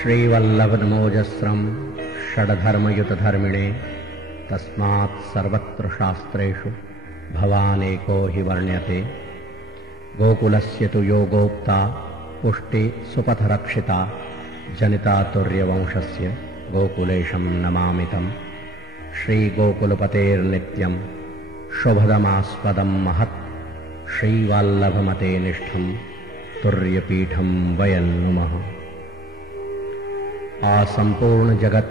श्रीवल्लभनमोजस्रं षडधर्मयुतधर्मिणे तस्मात् सर्वत्र शास्त्रेषु भवानेको हि वर्ण्यते। गोकुलस्य तु योगोक्ता पुष्टि सुपथरक्षिता जनिता तुर्यवंशस्य गोकुलेशं नमामि तम्। श्रीगोकुलपतेर्नित्यं शुभदमास्पदं महत् श्रीवल्लभमते निष्ठं तुर्यपीठं वयं नुमः। आ संपूर्ण जगत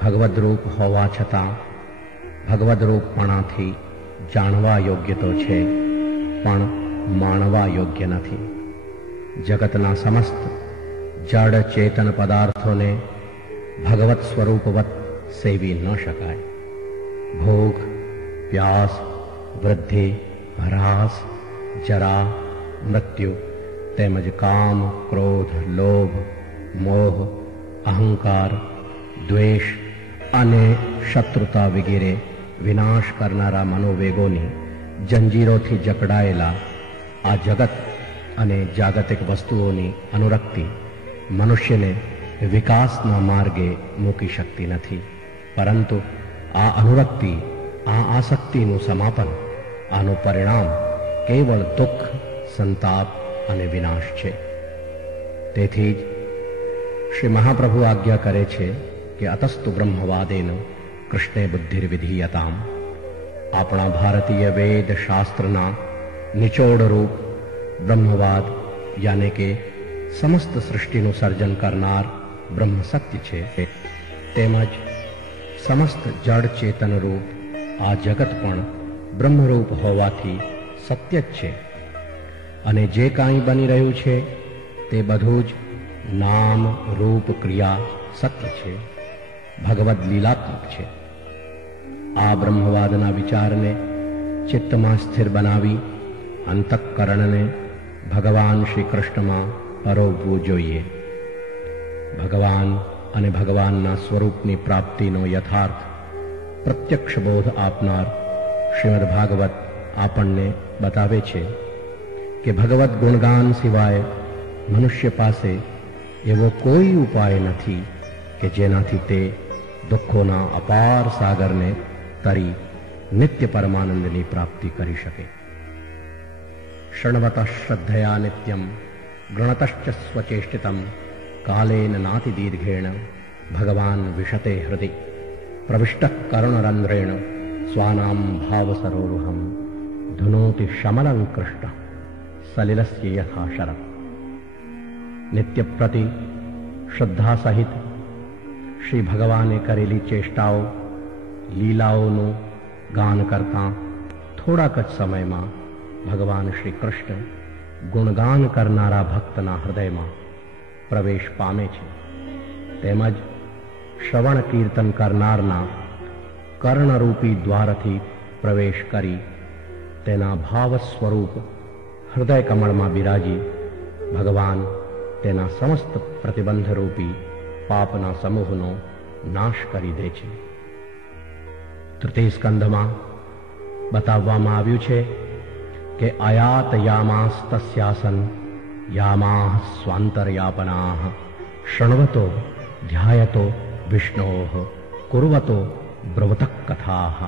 ભગવદ્રૂપ હોવા છતાં ભગવદ્રૂપપણાથી જાણવા યોગ્ય તો છે પણ માણવા યોગ્ય નથી। જગતના સમસ્ત જડ ચેતન પદાર્થોને ભગવત સ્વરૂપવત સેવી ન શકાય। ભોગ, પ્યાસ, વૃદ્ધિ, હ્રાસ, જરા, મૃત્યુ તેમજ કામ, ક્રોધ, લોભ, મોહ, અહંકાર, દ્વેષ અને શત્રુતા વગેરે વિનાશ કરનારા મનોવેગોની જંજીરોથી જકડાયેલા આ જગત અને જાગતિક વસ્તુઓની અનુરક્તિ મનુષ્યને વિકાસના માર્ગે મૂકી શકતી નથી, પરંતુ આ અનુરક્તિ, આ આસક્તિનું સમાપન, આનું પરિણામ કેવળ દુઃખ, સંતાપ અને વિનાશ છે। તેથી જ શ્રી મહાપ્રભુ આજ્ઞા કરે છે કે અતસ્તુ બ્રહ્મવાદેન કૃષ્ણે બુદ્ધિર્વિધીયતામ। આપણા ભારતીય વેદ શાસ્ત્રના નિચોડ રૂપ બ્રહ્મવાદ યાને કે સમસ્ત સૃષ્ટિનું સર્જન કરનાર બ્રહ્મ સત્ય છે, તેમજ સમસ્ત જડ ચેતન રૂપ આ જગત પણ બ્રહ્મરૂપ હોવાથી સત્ય જ છે અને જે કાંઈ બની રહ્યું છે તે બધું જ નામ રૂપ ક્રિયા સત્ય છે, ભગવદ લીલાત્મક છે। આ બ્રહ્મવાદના વિચારને ચિત્તમાં સ્થિર બનાવી અંતઃકરણને ભગવાન શ્રી કૃષ્ણમાં પરોવવું જોઈએ। ભગવાન અને ભગવાનના સ્વરૂપની પ્રાપ્તિનો યથાર્થ પ્રત્યક્ષ બોધ આપનાર શ્રીમદ ભાગવત આપણને બતાવે છે કે ભગવદ ગુણગાન સિવાય મનુષ્ય પાસે એવો કોઈ ઉપાય નથી કે જેનાથી તે દુઃખોના અપાર સાગરને તરી નિત્ય પરમાનંદની પ્રાપ્તિ કરી શકે। શૃણવતઃ શ્રદ્ધયા નિત્યમ ગૃણતશ્ચ સ્વચેષ્ટિતમ કાલેન નાતિ દીર્ઘેણ ભગવાન વિશતે હૃદિ પ્રવિષ્ટઃ કરુણરંધ્રેણ સ્વાનામ ભાવસરોરુહમ ધુનોતિ શમલં કૃષ્ણ સલિલસ્ય યથા શરત। નિત્ય પ્રતિ શ્રદ્ધા સહિત શ્રી ભગવાને કરેલી ચેષ્ટાઓ, લીલાઓનું ગાન કરતાં થોડાક જ સમયમાં ભગવાન શ્રી કૃષ્ણ ગુણગાન કરનારા ભક્તના હૃદયમાં પ્રવેશ પામે છે, તેમજ શ્રવણ કીર્તન કરનારના કર્ણરૂપી દ્વારથી પ્રવેશ કરી તેના ભાવ સ્વરૂપ હૃદય કમળમાં બિરાજી ભગવાન તેના સમસ્ત પ્રતિબંધરૂપી પાપના સમૂહનો નાશ કરી દે છે। તૃતીય સ્કંધમાં બતાવવામાં આવ્યું છે કે આયાત યામાસ્તસ્યાસન યામાઃ સ્વાંતર્યાપનાઃ શૃણવતો ધ્યાયતો વિષ્ણોઃ કુર્વતો બ્રવતઃ કથાઃ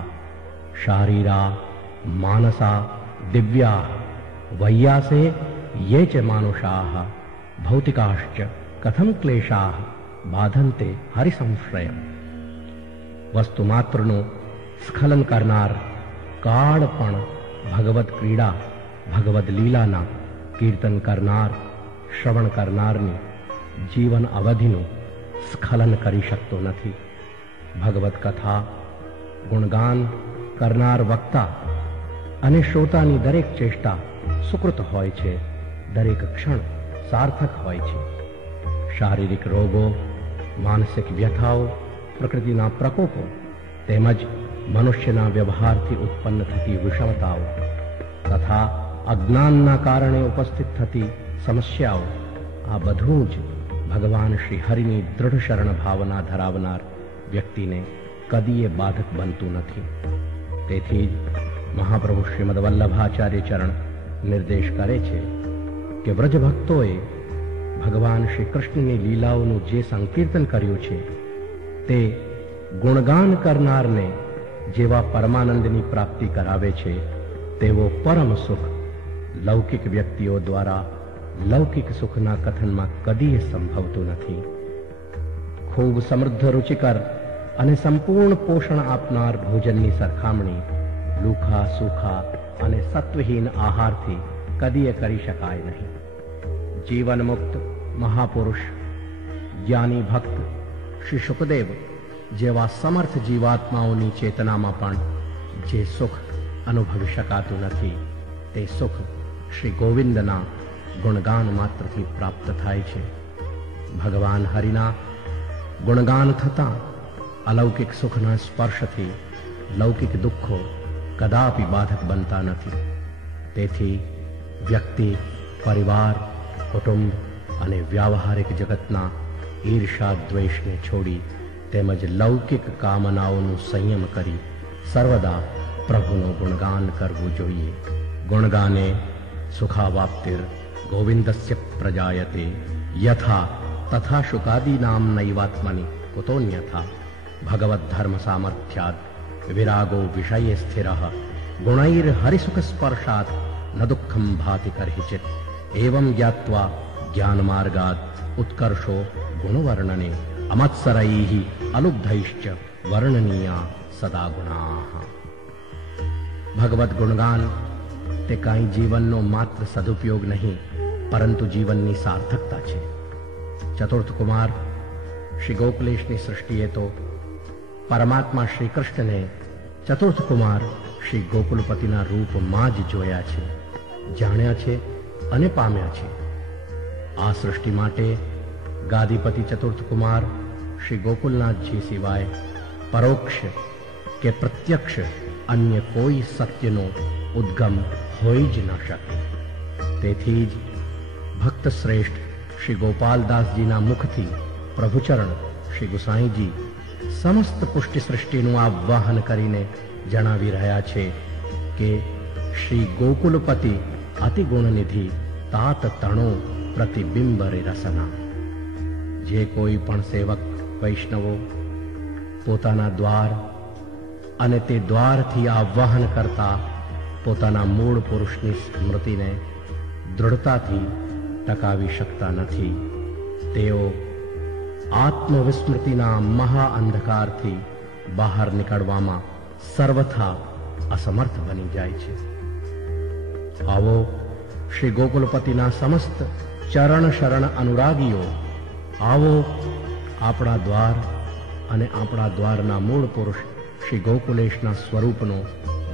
શારીરા માનસા દિવ્યા વૈયાસે યે ચ માનુષાઃ ભૌતિકાશ્ચ કથમ ક્લેશાઃ બાધન્તે હરિસંશ્રયમ। વસ્તુ માત્રનું સ્ખલન કરનાર કાળ પણ ભગવદ ક્રીડા, ભગવદ લીલાના કીર્તન કરનાર, શ્રવણ કરનારની જીવન અવધિનું સ્ખલન કરી શકતો નથી। ભગવદ કથા, ગુણગાન કરનાર વક્તા અને શ્રોતાની દરેક ચેષ્ટા સુકૃત હોય છે, દરેક ક્ષણ સાર્થક હોય છે। શારીરિક રોગો, માનસિક વ્યથાઓ, પ્રકૃતિના પ્રકોપો તેમજ મનુષ્યના વ્યવહારથી ઉત્પન્ન થતી વિષમતાઓ તથા અજ્ઞાનના કારણે ઉપસ્થિત થતી સમસ્યાઓ, આ બધું જ ભગવાન શ્રી હરિની દૃઢ શરણ ભાવના ધરાવનાર વ્યક્તિને કદીએ બાધક બનતું નથી। તેથી જ મહાપ્રભુ શ્રીમદ વલ્લભાચાર્ય ચરણ નિર્દેશ કરે છે કે વ્રજ ભક્તોએ ભગવાન શ્રી કૃષ્ણની લીલાઓનું જે સંકીર્તન કર્યું છે તે ગુણગાન કરનારને જેવા પરમાનંદની પ્રાપ્તિ કરાવે છે તેવો પરમ સુખ લૌકિક વ્યક્તિઓ દ્વારા લૌકિક સુખના કથનમાં કદીય સંભવતું નથી. ખૂબ સમૃદ્ધ, રુચિકર અને સંપૂર્ણ પોષણ આપનાર ભોજનની સરખામણી લુખા, સૂખા અને સત્વહીન આહારથી કદીય કરી શકાય નહીં. જીવન મુક્ત મહાપુરુષ, જ્ઞાની ભક્ત શ્રી શુકદેવ જેવા સમર્થ જીવાત્માઓની ચેતનામાં પણ જે સુખ અનુભવી શકાતું નથી તે સુખ શ્રી ગોવિંદના ગુણગાન માત્રથી પ્રાપ્ત થાય છે. ભગવાન હરિના ગુણગાન થતાં અલૌકિક સુખના સ્પર્શથી લૌકિક દુઃખો કદાપી બાધક બનતા નથી. તેથી વ્યક્તિ, પરિવાર, કુટુંબ અને વ્યાવહારિક જગતના ઈર્ષા, દ્વેષને છોડી તેમજ લૌકિક કામનાઓનું સંયમ કરી સર્વદા પ્રભુનું ગુણગાન કરવું જોઈએ. ગુણગાને સુખાવાપ્તિર ગોવિંદસ્ય પ્રજાયતે યથા તથા શુકાદીનામ નૈવાત્મનિ કુતોન્યથા ભગવદ્ ધર્મ સામર્થ્યાદ વિરાગો વિષયે સ્થિરઃ ગુણૈર હરિસુખ સ્પર્શાત ન દુઃખમ ભાતિ કરહિચિત એવં જ્ઞાત્વા જ્ઞાન માર્ગાદ ઉત્કર્ષો ગુણવર્ણને અમત્સરૈઃ અલુબ્ધૈશ્ચ વર્ણનીયા સદા ગુણાઃ. ભગવદ્ ગુણગાન તે કાંઈ જીવનનો માત્ર સદુપયોગ નહીં, પરંતુ જીવનની સાર્થકતા છે. ચતુર્થ કુમાર શ્રી ગોકુલેશની સૃષ્ટિએ તો પરમાત્મા શ્રી કૃષ્ણને ચતુર્થ કુમાર શ્રી ગોકુલપતિના રૂપમાં જ જોયા છે, જાણ્યા છે અને પામ્યા છે. આ સૃષ્ટિ માટે ગાદીપતિ ચતુર્થ કુમાર શ્રી ગોકુલનાથજી સિવાય પરોક્ષ કે પ્રત્યક્ષ અન્ય કોઈ સત્યનો ઉદ્ગમ હોઈ જ ન શકે. તેથી જ ભક્ત શ્રેષ્ઠ શ્રી ગોપાલદાસજીના મુખથી પ્રભુચરણ શ્રી ગુસાઈજી સમસ્ત પુષ્ટિ સૃષ્ટિનું આવાહન કરીને જણાવી રહ્યા છે કે શ્રી ગોકુલપતિ અતિ ગુણનિધિ તાત તણો પ્રતિબિંબરે રસના. જે કોઈ પણ સેવક વૈષ્ણવો પોતાના દ્વાર અને તે દ્વારથી આવાહન કરતા પોતાના મૂળ પુરુષની સ્મૃતિને દૃઢતાથી ટકાવી શકતા નથી, તેઓ આત્મવિસ્મૃતિના મહા અંધકારથી બહાર નીકળવામાં સર્વથા અસમર્થ બની જાય છે. આવો શ્રી ગોકુલપતિના સમસ્ત ચરણ શરણ અનુરાગીઓ, આવો આપણા દ્વાર અને આપણા દ્વારના મૂળ પુરુષ શ્રી ગોકુલેશના સ્વરૂપનો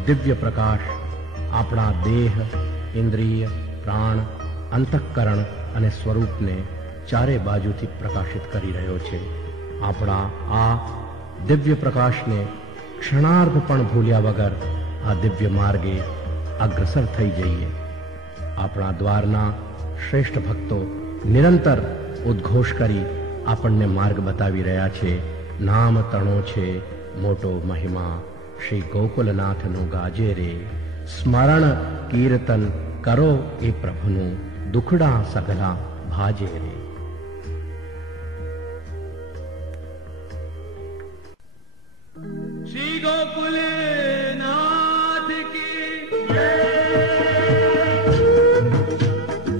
દિવ્ય પ્રકાશ આપણા દેહ, ઇન્દ્રિય, પ્રાણ, અંતઃકરણ અને સ્વરૂપને ચારે બાજુથી પ્રકાશિત કરી રહ્યો છે. આપણા આ દિવ્ય પ્રકાશને ક્ષણાર્ધ પણ ભૂલ્યા વગર આ દિવ્ય માર્ગે અગ્રસર થઈ જઈએ. આપણા દ્વારના શ્રેષ્ઠ ભક્તો નિરંતર ઉદ્ઘોષ કરી આપણને માર્ગ બતાવી રહ્યા છે. નામ તણો છે મોટો મહિમા, શ્રી ગોકુલનાથનું ગાજે રે. સ્મરણ કીર્તન કરો એ પ્રભુનું, દુખડા સગલા ભાજે રે. श्री गोकुलनाथ की जय।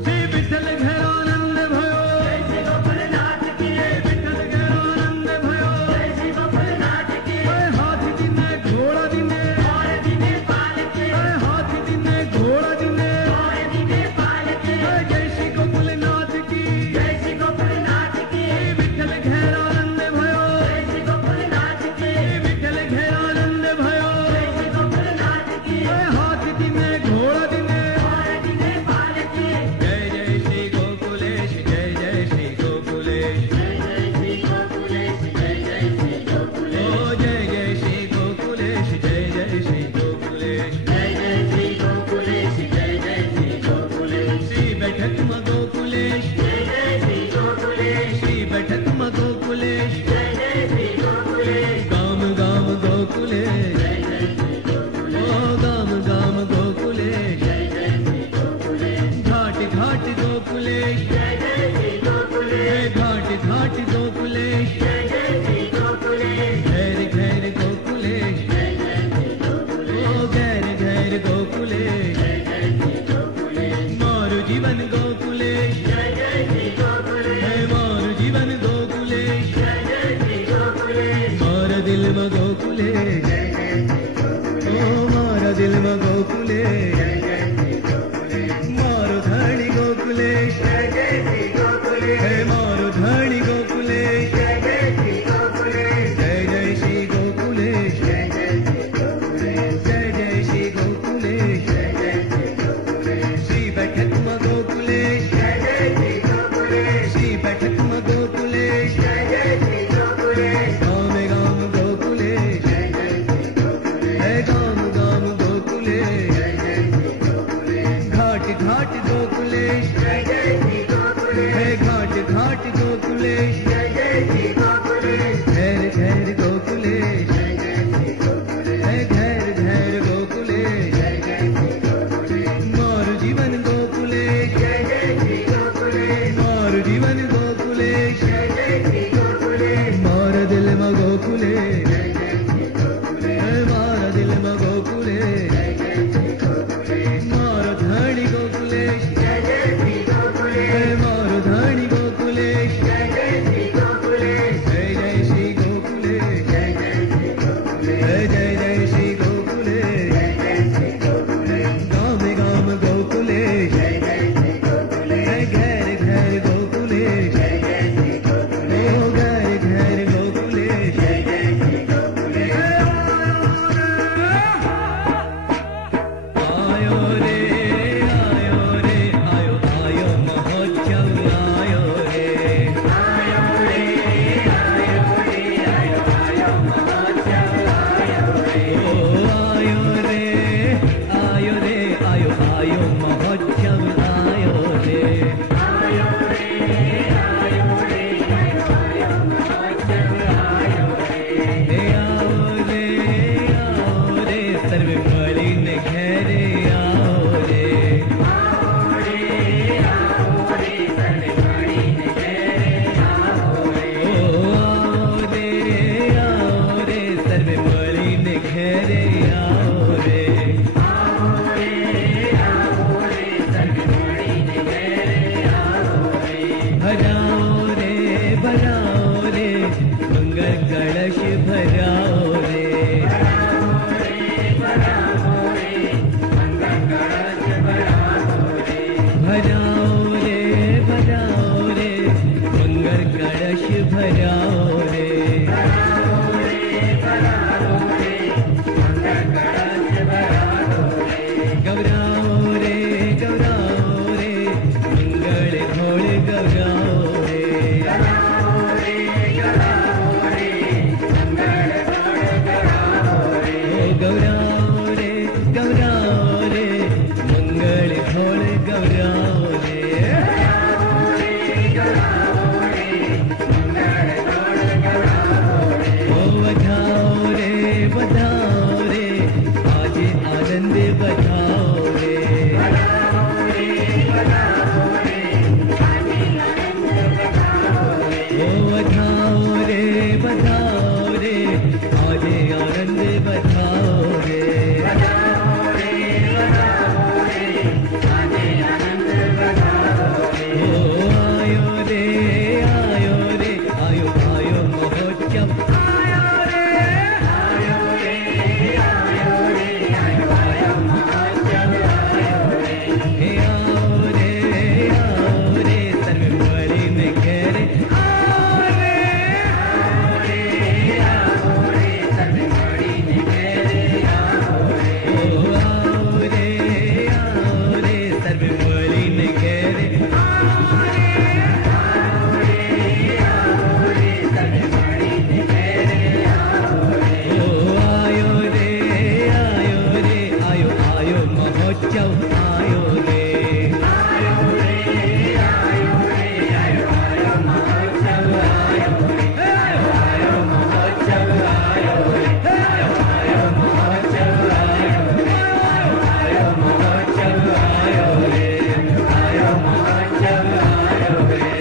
श्री विठ्ठल घरो आनंद भयो, श्री गोकुलनाथ की विठ्ठल घरो आनंद भयो, श्री गोकुलनाथ की हाथी दिने घोड़ा दिने और दिने पालकी, हाथी दिने घोड़ा दिने और दिने पालकी, जय श्री गोकुलनाथ की, जय श्री घाट गोकुलेश जय जय श्री गोकुलेश हे घाट घाट गोकुलेश जय जय श्री गोकुलेश घेर घेर गोकुलेश जय जय श्री गोकुलेश हे घेर घेर गोकुलेश जय जय श्री गोकुलेश मोर जीवन गोकुलेश जय जय श्री गोकुलेश मोर जीवन गोकुलेश जय जय श्री गोकुलेश मोर दिल में गोकुलेश जय जय श्री गोकुलेश मोर दिल में गोकुलेश जय जय श्री गोकुलेश मोर धनी गोकुलेश जय जय श्री गोकुलेश मोर धनी गोकुलेश जय जय श्री गोकुलेश जय जय श्री गोकुलेश जय जय श्री गोकुलेश जय जय श्री गोकुलेश जय जय श्री गोकुलेश गाँव में गोकुलेश जय जय श्री गोकुलेश घेर घेर गोकुलेश जय जय श्री गोकुलेश ओ घेर घेर गोकुलेश जय जय श्री गोकुलेश आयो रे आयो रे आयो आयो महोत्सव आयो रे आयो रे आयो रे आयो आयो महोत्सव आयो रे ओ आयो रे आयो रे आयो आयो महोत्सव आयो रे आयो रे आयो रे आयो आयो महोत्सव आयो रे हे आओ रे सर्वे મળીને ઘેરે आओ रे आओ रे सर्वे મળીને ઘેરે आओ रे ओ आओ रे सर्वे મળીને ઘેરે आओ रे आओ रे सर्वे મળીને ઘેરે आओ रे भराओ रे मंगल कलश भराओ रे भराओ रे मंगल कलश भराओ रे भराओ रे मंगल कलश भराओ रे भराओ रे मंगल कलश भराओ रे घबराओ रे मंगल घोड़ घबराओ रे घबराओ रे मंगल घोड़ घबराओ रे घबराओ रे मंगल घोड़ घबराओ रे ओ बधाओ रे आज आनंद बधाओ रे ओ बधाओ रे आज आनंद बधाओ रे ओ आयो रे आयो महोत्सव आयो रे हे आओ रे सर्वे મળીને ઘેરે आओ रे सर्वे મળીને ઘેરે आओ रे ओ आओ रे सर्वे મળીને ઘેરે आओ रे सर्वे મળીને ઘેરે आओ रे ओ आयो रे आयो महोत्सव आयो रे आयो महोत्सव आयो रे आयो महोत्सव आयो रे आयो महोत्सव आयो रे आयो महोत्सव आयो रे आयो महोत्सव आयो रे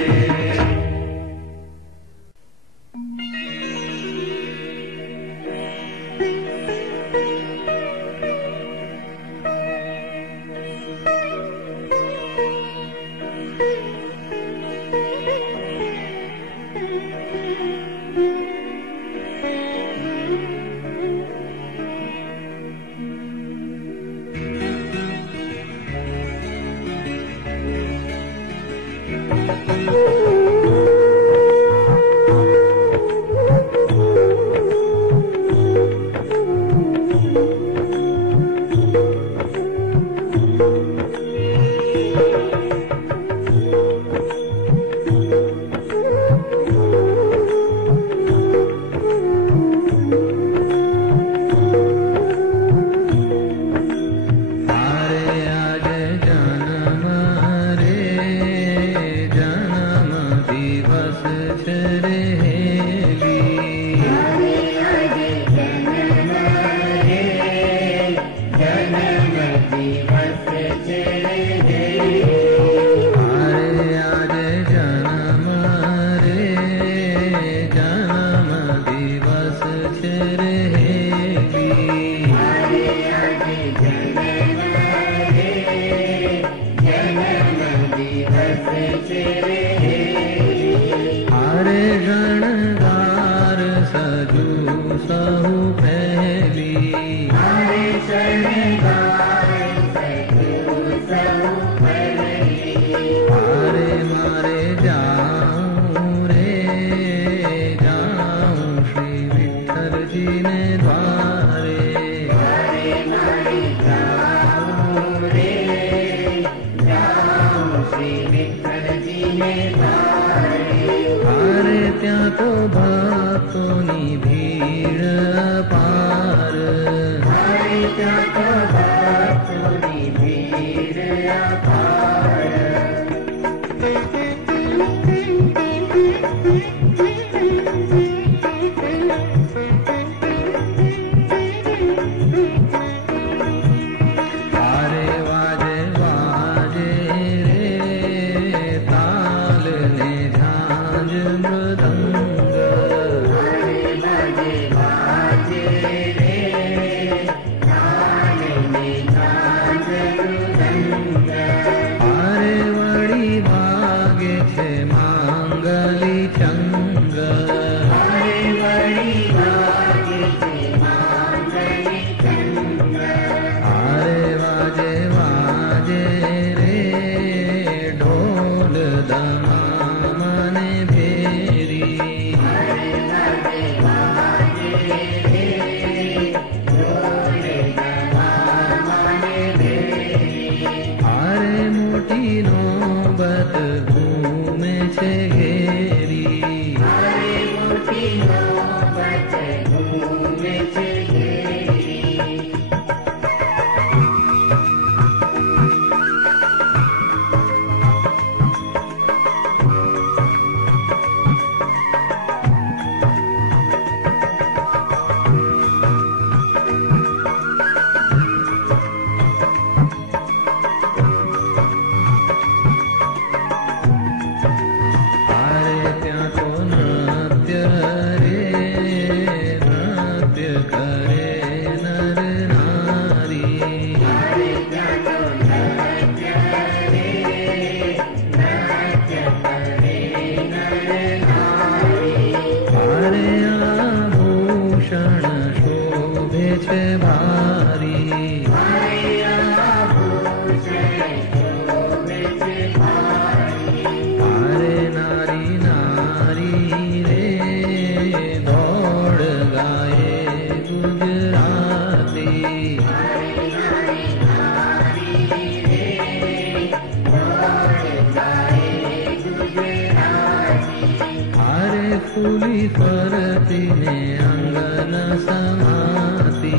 फूली फरती ने अंगन समाती,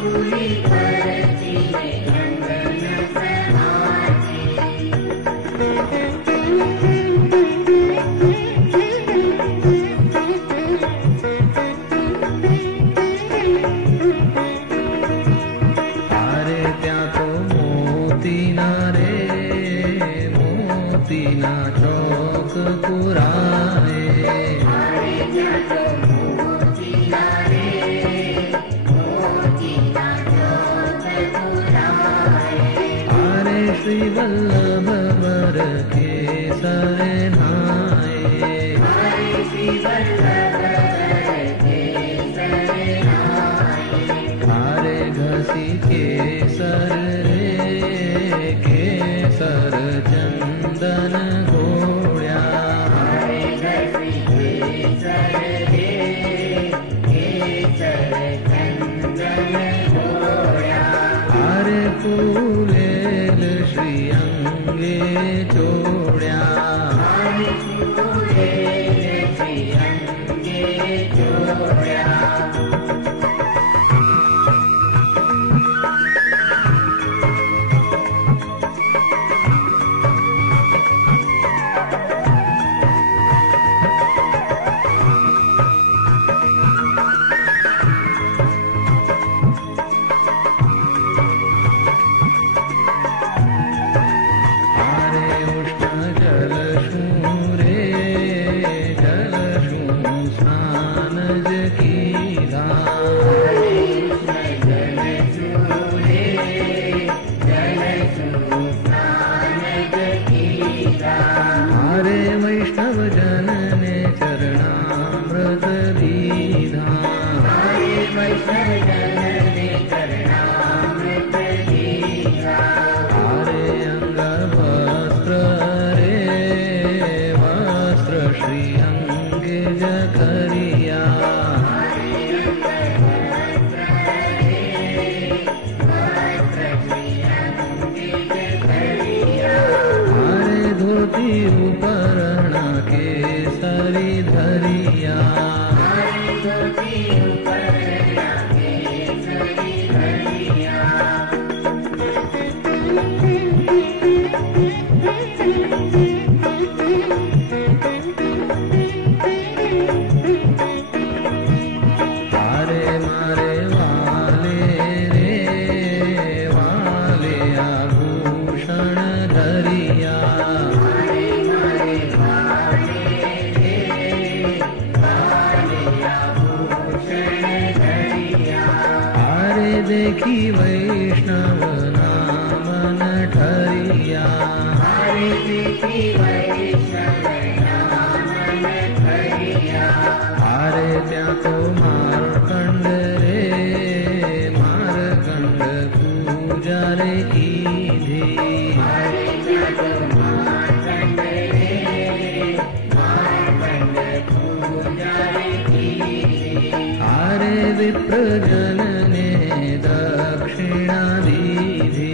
फूली फरती ने अंगन समाती। अरे त्या तो मोती ना रे, मोती ना चौक पुराए, श्री वल्लभ वर के सरे नाए, श्री वल्लभ वर के सरे नाए। हारे घसी के सर रे, के सर चंदन घोड़िया, हारे घसी के सर रे, के सर चंदन घोड़िया। हारे फूले श्री अंगे जोड़िया, फूले श्री अंगे जोड़िया। विप्रजनने दक्षिणा दीधी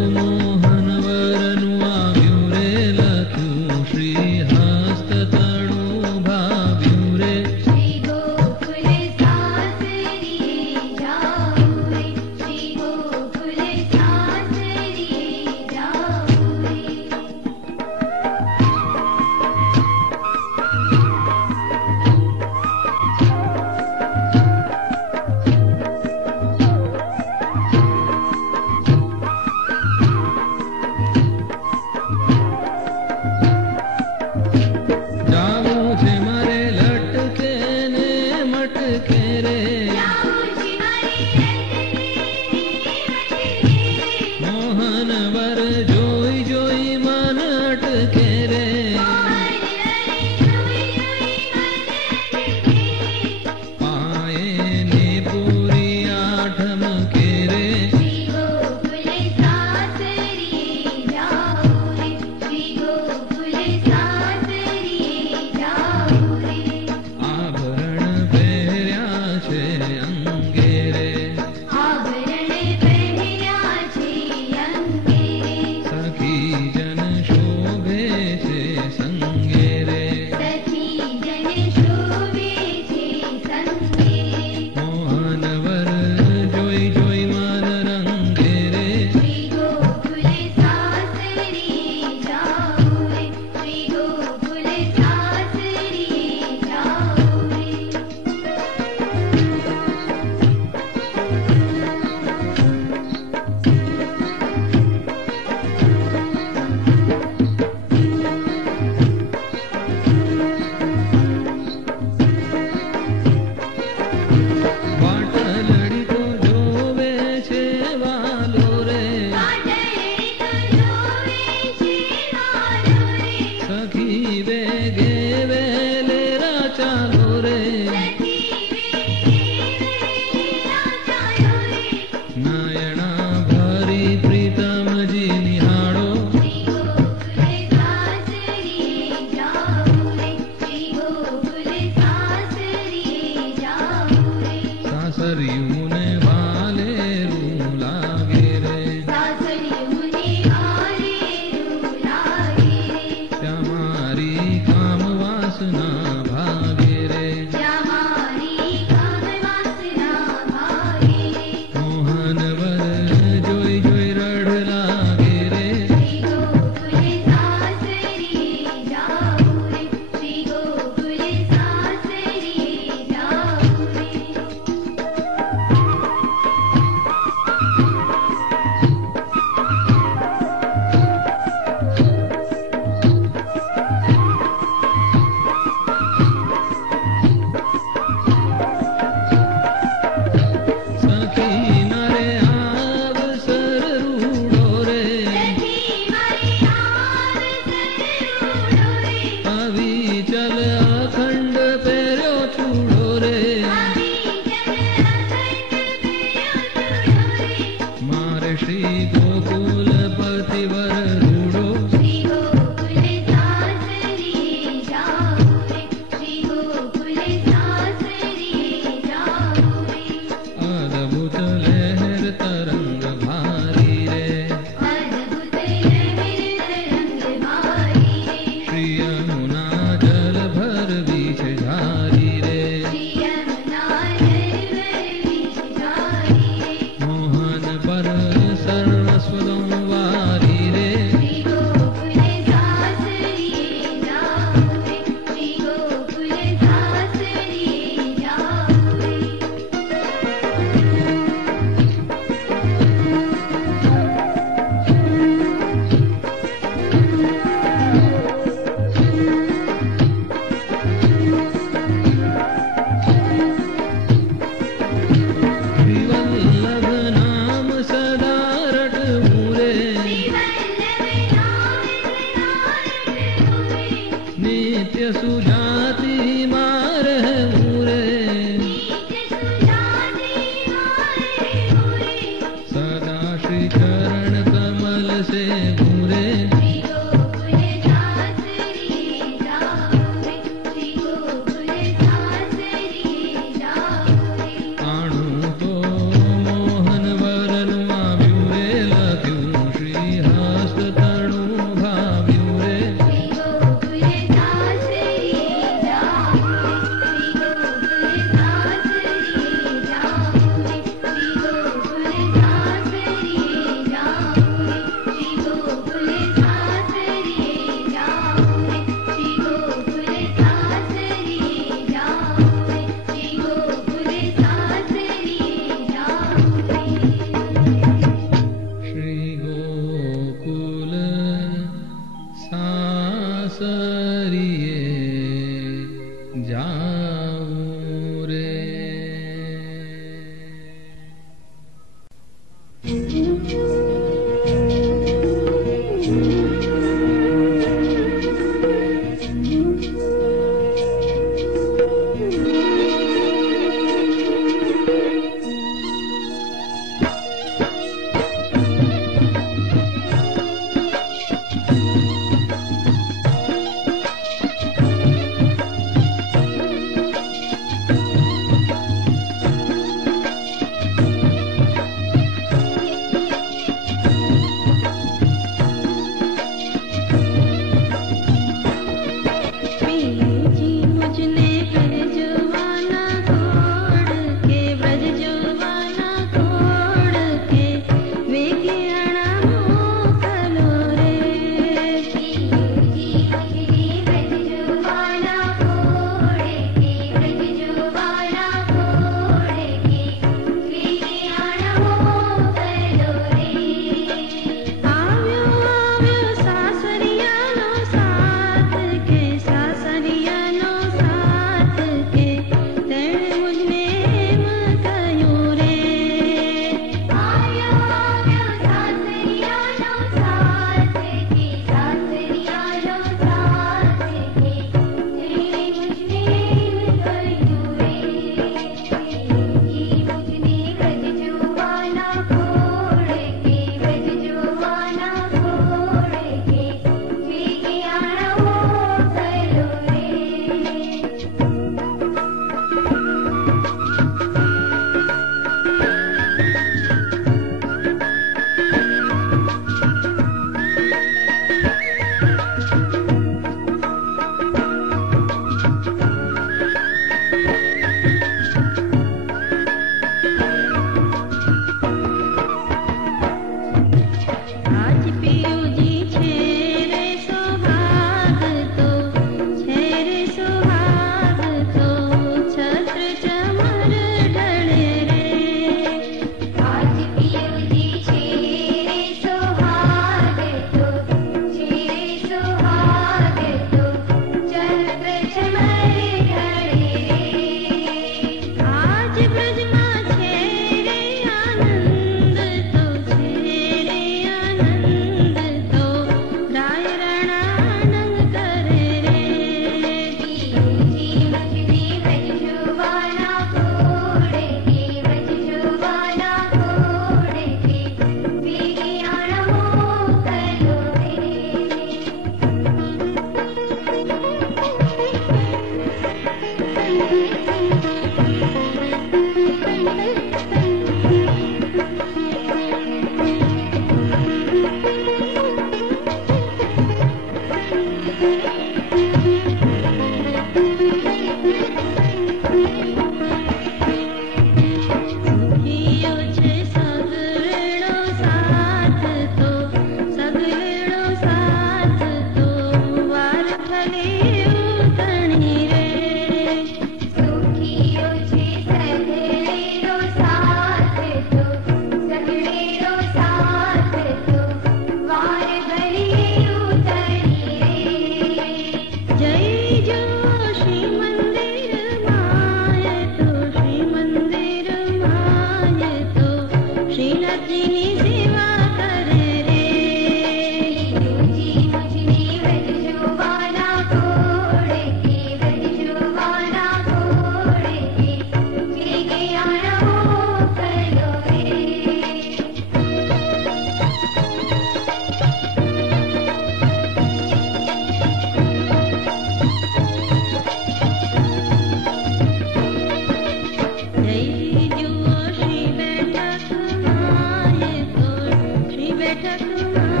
बैठक